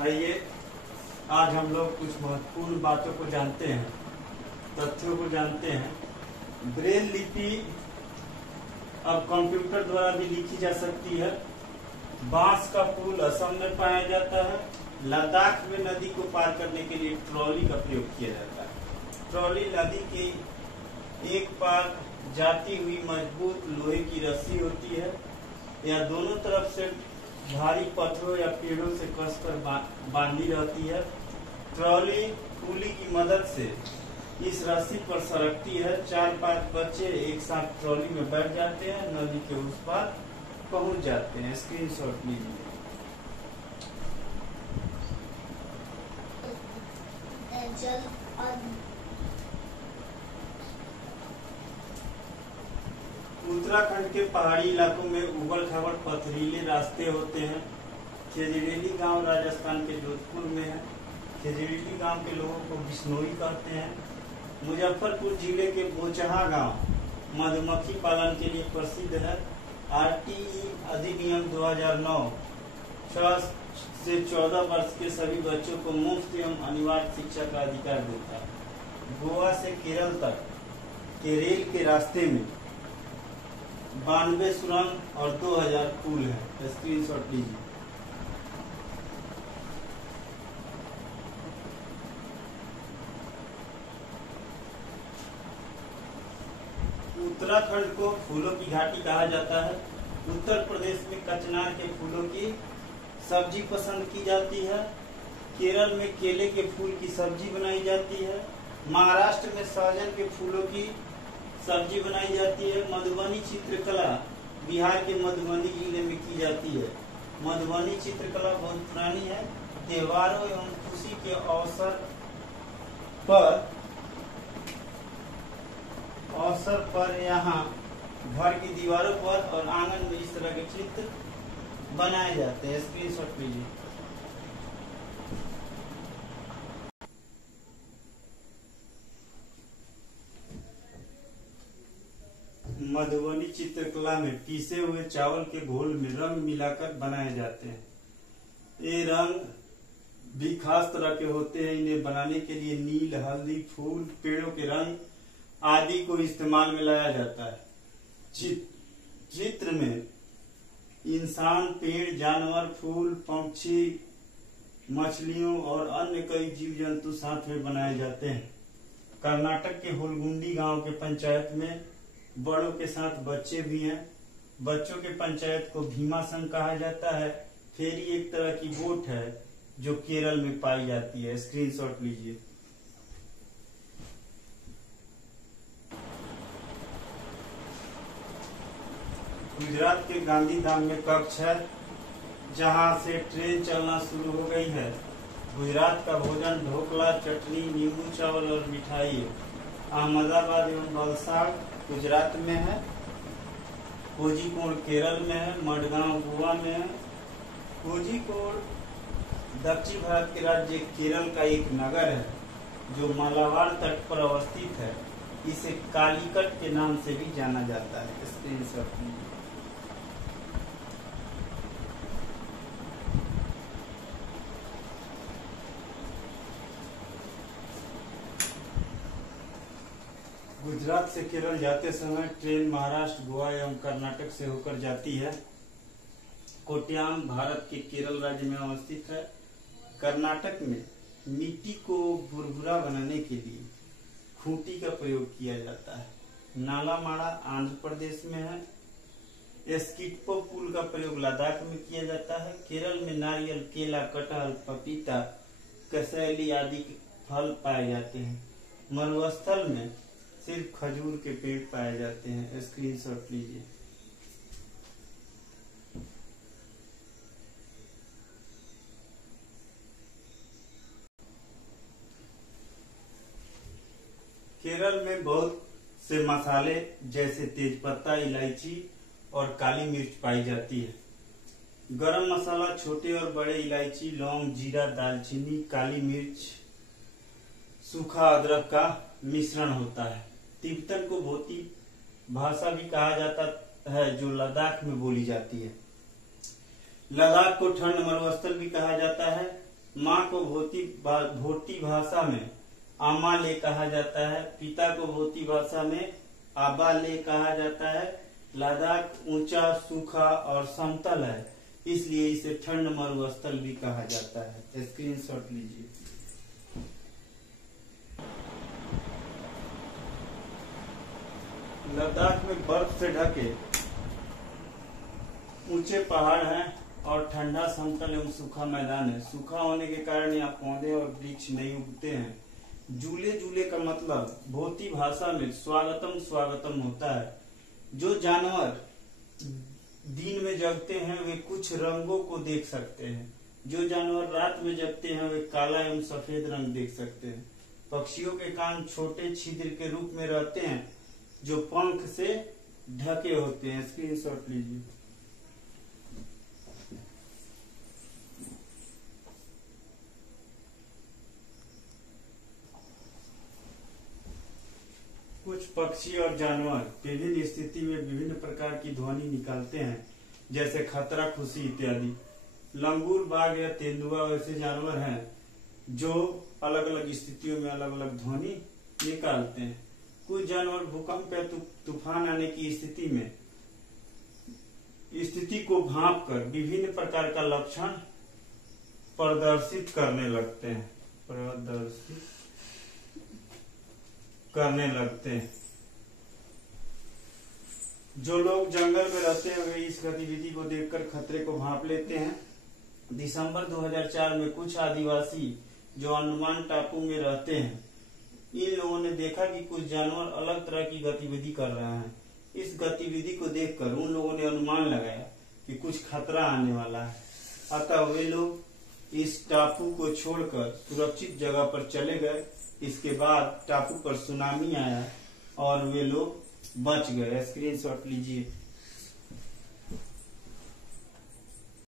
आइए आज हम लोग कुछ महत्वपूर्ण बातों को जानते हैं, तथ्यों को जानते हैं। ब्रेल लिपि अब कंप्यूटर द्वारा भी लिखी जा सकती है। बांस का पुल असम में पाया जाता है। लद्दाख में नदी को पार करने के लिए ट्रॉली का प्रयोग किया जाता है। ट्रॉली नदी के एक पार जाती हुई मजबूत लोहे की रस्सी होती है या दोनों तरफ से भारी पत्थरों या पेड़ों से कसकर बांधी रहती है। ट्रॉली पुली की मदद से इस रस्सी पर सरकती है। 4-5 बच्चे एक साथ ट्रॉली में बैठ जाते हैं, नदी के उस पार पहुंच जाते हैं। स्क्रीनशॉट लीजिए। उत्तराखंड के पहाड़ी इलाकों में उबड़ खाबड़ पथरीले रास्ते होते हैं। खेजड़ेली गांव राजस्थान के जोधपुर में है। खेजड़ेली गांव के लोगों को बिश्नोई कहते हैं। मुजफ्फरपुर जिले के बोचहा गांव मधुमक्खी पालन के लिए प्रसिद्ध है। RTE अधिनियम 2009 6 से 14 वर्ष के सभी बच्चों को मुफ्त एवं अनिवार्य शिक्षा का अधिकार देता है। गोवा से केरल तक के रेल के रास्ते में 92 सुरंग और 2000 पुल है। स्क्रीनशॉट लीजिए। उत्तराखंड को फूलों की घाटी कहा जाता है। उत्तर प्रदेश में कचनार के फूलों की सब्जी पसंद की जाती है। केरल में केले के फूल की सब्जी बनाई जाती है। महाराष्ट्र में सहजन के फूलों की सब्जी बनाई जाती है। मधुबनी चित्रकला बिहार के मधुबनी जिले में की जाती है। मधुबनी चित्रकला बहुत पुरानी है। त्योहारों एवं खुशी के अवसर पर यहाँ घर की दीवारों पर और आंगन में इस तरह के चित्र बनाए जाते हैं। स्क्रीनशॉट लीजिए। मधुबनी चित्रकला में पीसे हुए चावल के घोल में रंग मिलाकर बनाए जाते हैं। ये रंग भी खास तरह के होते हैं। इन्हें बनाने के लिए नील, हल्दी, फूल, पेड़ों के रंग आदि को इस्तेमाल में लाया जाता है। चित्र में इंसान, पेड़, जानवर, फूल, पंछी, मछलियों और अन्य कई जीव जंतु साथ में बनाए जाते हैं। कर्नाटक के हुलगुंडी गांव के पंचायत में बड़ों के साथ बच्चे भी हैं। बच्चों के पंचायत को भीमा संघ कहा जाता है। फेरी एक तरह की बोट है जो केरल में पाई जाती है। स्क्रीनशॉट लीजिए। गुजरात के गांधीधाम में कक्ष है जहां से ट्रेन चलना शुरू हो गई है। गुजरात का भोजन ढोकला, चटनी, नींबू चावल और मिठाई है। अहमदाबाद एवं वलसाड गुजरात में है। कोझिकोड केरल में है। मडगांव गोवा में है। कोझिकोड दक्षिण भारत के राज्य केरल का एक नगर है जो मालाबार तट पर अवस्थित है। इसे कालीकट के नाम से भी जाना जाता है। स्क्रीनशॉट लीजिए। गुजरात से केरल जाते समय ट्रेन महाराष्ट्र, गोवा एवं कर्नाटक से होकर जाती है। कोट्याम भारत के केरल राज्य में अवस्थित है। कर्नाटक में मिट्टी को भुरभुरा बनाने के लिए खूंटी का प्रयोग किया जाता है। नालामाड़ा आंध्र प्रदेश में है। एस्किटपो पुल का प्रयोग लद्दाख में किया जाता है। केरल में नारियल, केला, कटहल, पपीता, कसैली आदि फल पाए जाते हैं। मरुस्थल में सिर्फ खजूर के पेड़ पाए जाते हैं। स्क्रीनशॉट लीजिए। केरल में बहुत से मसाले जैसे तेजपत्ता, इलायची और काली मिर्च पाई जाती है। गरम मसाला छोटे और बड़े इलायची, लौंग, जीरा, दालचीनी, काली मिर्च, सूखा अदरक का मिश्रण होता है। तिब्बतन को भोती भाषा भी कहा जाता है जो लद्दाख में बोली जाती है। लद्दाख को ठंड मरुस्थल भी कहा जाता है। माँ को भोटी भाषा में आमाले कहा जाता है। पिता को भोटी भाषा में आबाले कहा जाता है। लद्दाख ऊंचा, सूखा और समतल है, इसलिए इसे ठंड मरुस्थल भी कहा जाता है। स्क्रीनशॉट लीजिए। लद्दाख में बर्फ से ढके ऊंचे पहाड़ हैं और ठंडा, समतल एवं सूखा मैदान है। सूखा होने के कारण यहाँ पौधे और वृक्ष नहीं उगते हैं। जूले जूले का मतलब भोती भाषा में स्वागतम स्वागतम होता है। जो जानवर दिन में जगते हैं वे कुछ रंगों को देख सकते हैं। जो जानवर रात में जगते हैं वे काला एवं सफेद रंग देख सकते हैं। पक्षियों के कान छोटे छिद्र के रूप में रहते हैं जो पंख से ढके होते हैं। स्क्रीनशॉट लीजिए। कुछ पक्षी और जानवर विभिन्न स्थिति में विभिन्न प्रकार की ध्वनि निकालते हैं, जैसे खतरा, खुशी इत्यादि। लंगूर, बाघ या तेंदुआ वैसे जानवर हैं जो अलग अलग स्थितियों में अलग अलग ध्वनि निकालते हैं। कुछ जानवर भूकंप या तूफान आने की स्थिति को भांप कर विभिन्न प्रकार का लक्षण प्रदर्शित करने लगते हैं। जो लोग जंगल में रहते हैं वे इस गतिविधि को देखकर खतरे को भांप लेते हैं। दिसंबर 2004 में कुछ आदिवासी जो अंडमान टापू में रहते हैं, इन लोगों ने देखा कि कुछ जानवर अलग तरह की गतिविधि कर रहे हैं। इस गतिविधि को देखकर उन लोगों ने अनुमान लगाया कि कुछ खतरा आने वाला है। अतः वे लोग इस टापू को छोड़कर सुरक्षित जगह पर चले गए। इसके बाद टापू पर सुनामी आया और वे लोग बच गए। स्क्रीनशॉट लीजिए।